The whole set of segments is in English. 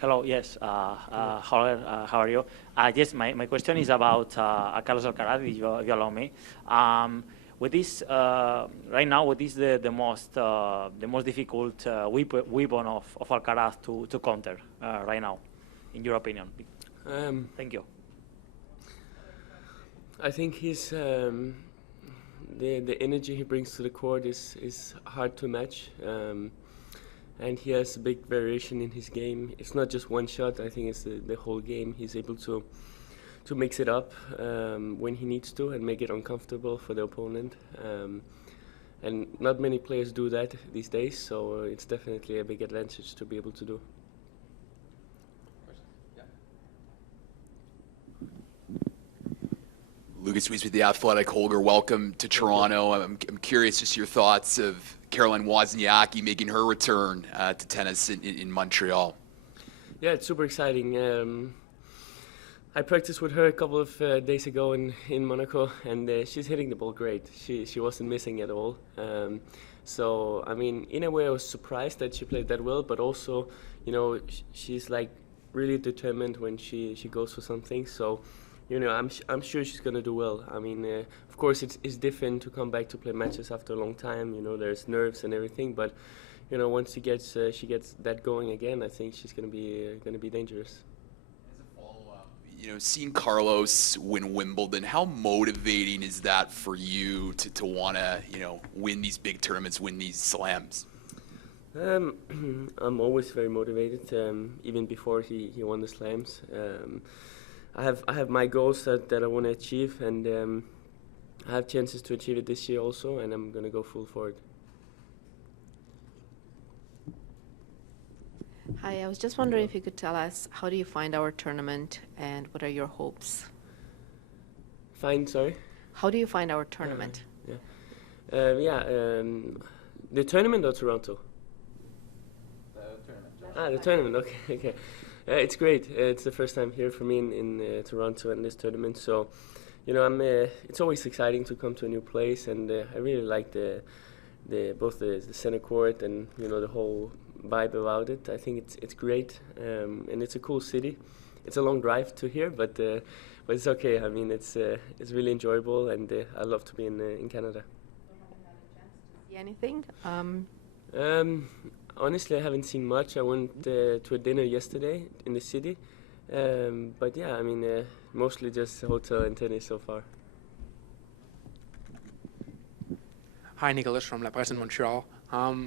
Hello, yes, Holger, how are you? Yes, my question is about Carlos Alcaraz, if you allow me. With this, right now, what is the most difficult weapon of Alcaraz to counter right now, in your opinion? Thank you. I think the energy he brings to the court is hard to match. And he has a big variation in his game. It's not just one shot. I think it's the whole game. He's able to mix it up when he needs to and make it uncomfortable for the opponent. And not many players do that these days, so it's definitely a big advantage to be able to do. Lucas Weiss with The Athletic. Holger, welcome to Toronto. I'm curious just your thoughts of Caroline Wozniacki making her return to tennis in Montreal. Yeah, it's super exciting. I practiced with her a couple of days ago in Monaco, and she's hitting the ball great. She wasn't missing at all. So, I mean, in a way I was surprised that she played that well, but also, you know, she's like really determined when she goes for something. So, you know, I'm sure she's gonna do well. I mean, of course, it's different to come back to play matches after a long time. You know, there's nerves and everything, but you know, once she gets that going again, I think she's gonna be dangerous. As a follow-up, you know, seeing Carlos win Wimbledon, how motivating is that for you to want to, you know, win these big tournaments, win these slams? I'm always very motivated, even before he won the slams. I have my goals that I want to achieve, and I have chances to achieve it this year also, and I'm going to go full for it. Hi, I was just wondering if you could tell us, how do you find our tournament and what are your hopes? Sorry? How do you find our tournament? The tournament or Toronto? The tournament, okay. It's great. It's the first time here for me in Toronto in this tournament. So, you know, it's always exciting to come to a new place, and I really like both the center court and, you know, the whole vibe about it. I think it's great, and it's a cool city. It's a long drive to here, but it's okay. I mean, it's really enjoyable, and I love to be in Canada. You haven't had a chance to see anything? Honestly, I haven't seen much. I went to a dinner yesterday in the city. But yeah, I mean, mostly just hotel and tennis so far. Hi, Nicholas from La Presse in Montreal.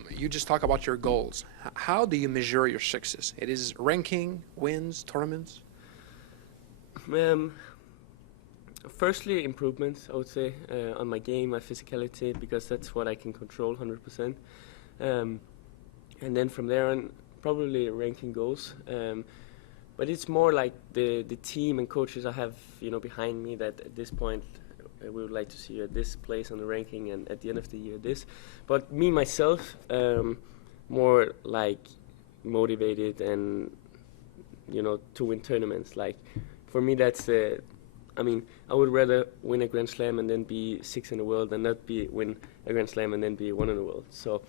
You just talk about your goals. How do you measure your success? It is ranking, wins, tournaments? Firstly, improvements, I would say, on my game, my physicality, because that's what I can control 100%. And then from there on, probably ranking goals. But it's more like the team and coaches I have, you know, behind me that at this point we would like to see you at this place on the ranking, and at the end of the year this. But me myself, more like motivated and, you know, to win tournaments. Like for me, that's I mean, I would rather win a Grand Slam and then be 6th in the world than not win a Grand Slam and then be 1 in the world. So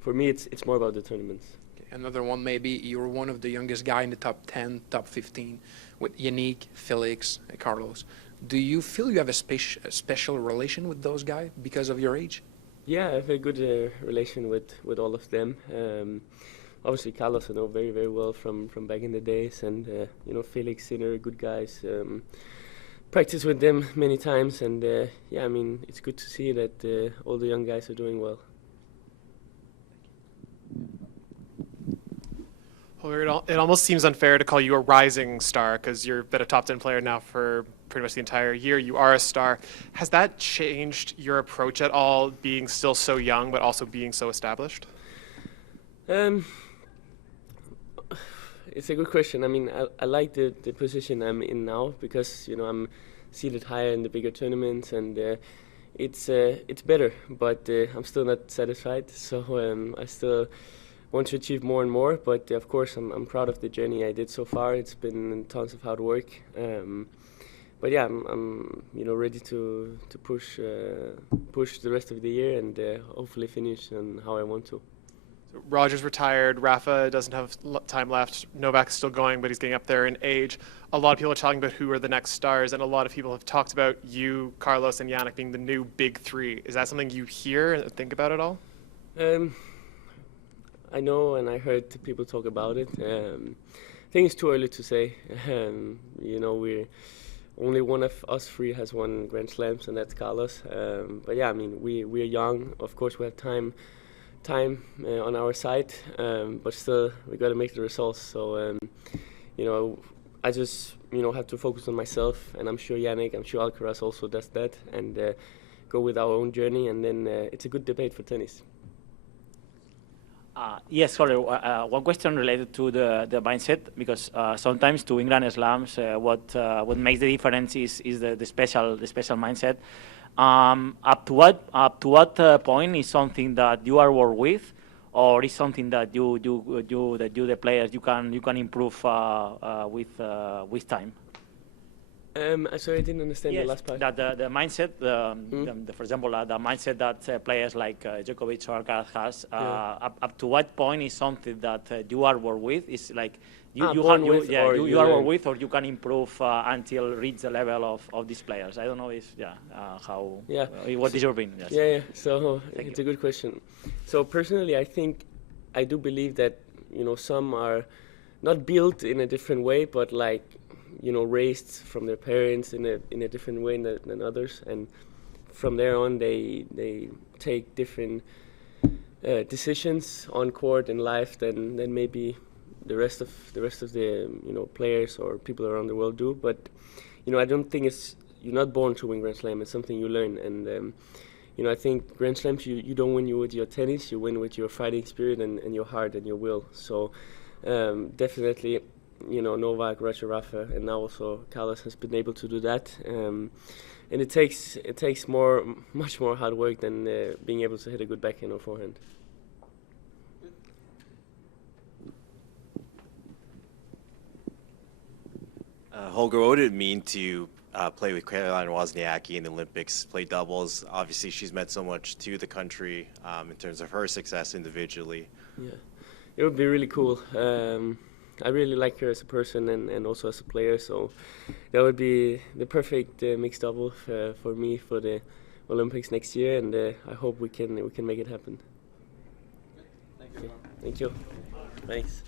for me, it's more about the tournaments. Okay, another one, maybe you're one of the youngest guy in the top 10, top 15 with Yannick, Felix, Carlos. Do you feel you have a special relation with those guys because of your age? Yeah, I have a good relation with all of them. Obviously, Carlos I know very, very well from back in the days, and you know, Felix, Sinner, good guys. Practice with them many times, and yeah, I mean, it's good to see that all the young guys are doing well. Holger, it almost seems unfair to call you a rising star because you've been a top 10 player now for pretty much the entire year. You are a star. Has that changed your approach at all, being still so young but also being so established? It's a good question. I mean, I like the position I'm in now because, you know, I'm seated higher in the bigger tournaments, and it's better, but I'm still not satisfied. So I still want to achieve more and more, but of course I'm proud of the journey I did so far. It's been tons of hard work. But but yeah, I'm ready to push the rest of the year and hopefully finish on how I want to. So Roger's retired. Rafa doesn't have time left. Novak's still going, but he's getting up there in age. A lot of people are talking about who are the next stars, and a lot of people have talked about you, Carlos, and Yannick being the new big three. Is that something you hear and think about at all? I know, and I heard people talk about it. I think it's too early to say. We're only one of us three has won Grand Slams, and that's Carlos. But yeah, I mean, we're young. Of course, we have time on our side, but still, we got to make the results. So, I just have to focus on myself, and I'm sure Yannick, I'm sure Alcaraz also does that, and go with our own journey, and then it's a good debate for tennis. Yes, sorry. One question related to the mindset, because sometimes to win Grand Slams, what makes the difference is the special mindset. Up to what point is something that you are worked with, or is something that you the players you can improve with time? Sorry, I didn't understand the last part. That the mindset, for example, the mindset that players like Djokovic or Alcaraz has, up to what point is something that you are worked with? Is like you are worked with, or you can improve until reach the level of these players. I don't know if how. Yeah. What is your opinion? Yes. Yeah. So it's a good question. So personally, I think I do believe that some are not built in a different way, but like raised from their parents in a different way than others, and from there on they take different decisions on court and life than maybe the rest of the players or people around the world do. But I don't think you're not born to win Grand Slam. It's something you learn, and I think Grand Slams you don't win with your tennis, you win with your fighting spirit and your heart and your will. So definitely. Novak, Roger, Rafa, and now also Carlos has been able to do that, and it takes much more hard work than being able to hit a good backhand or forehand. Holger, what would it mean to play with Caroline Wozniacki in the Olympics, play doubles? Obviously, she's meant so much to the country in terms of her success individually. Yeah, it would be really cool. I really like her as a person and also as a player, so that would be the perfect mixed double for me for the Olympics next year, and I hope we can make it happen. Thank you. Thank you. Thanks.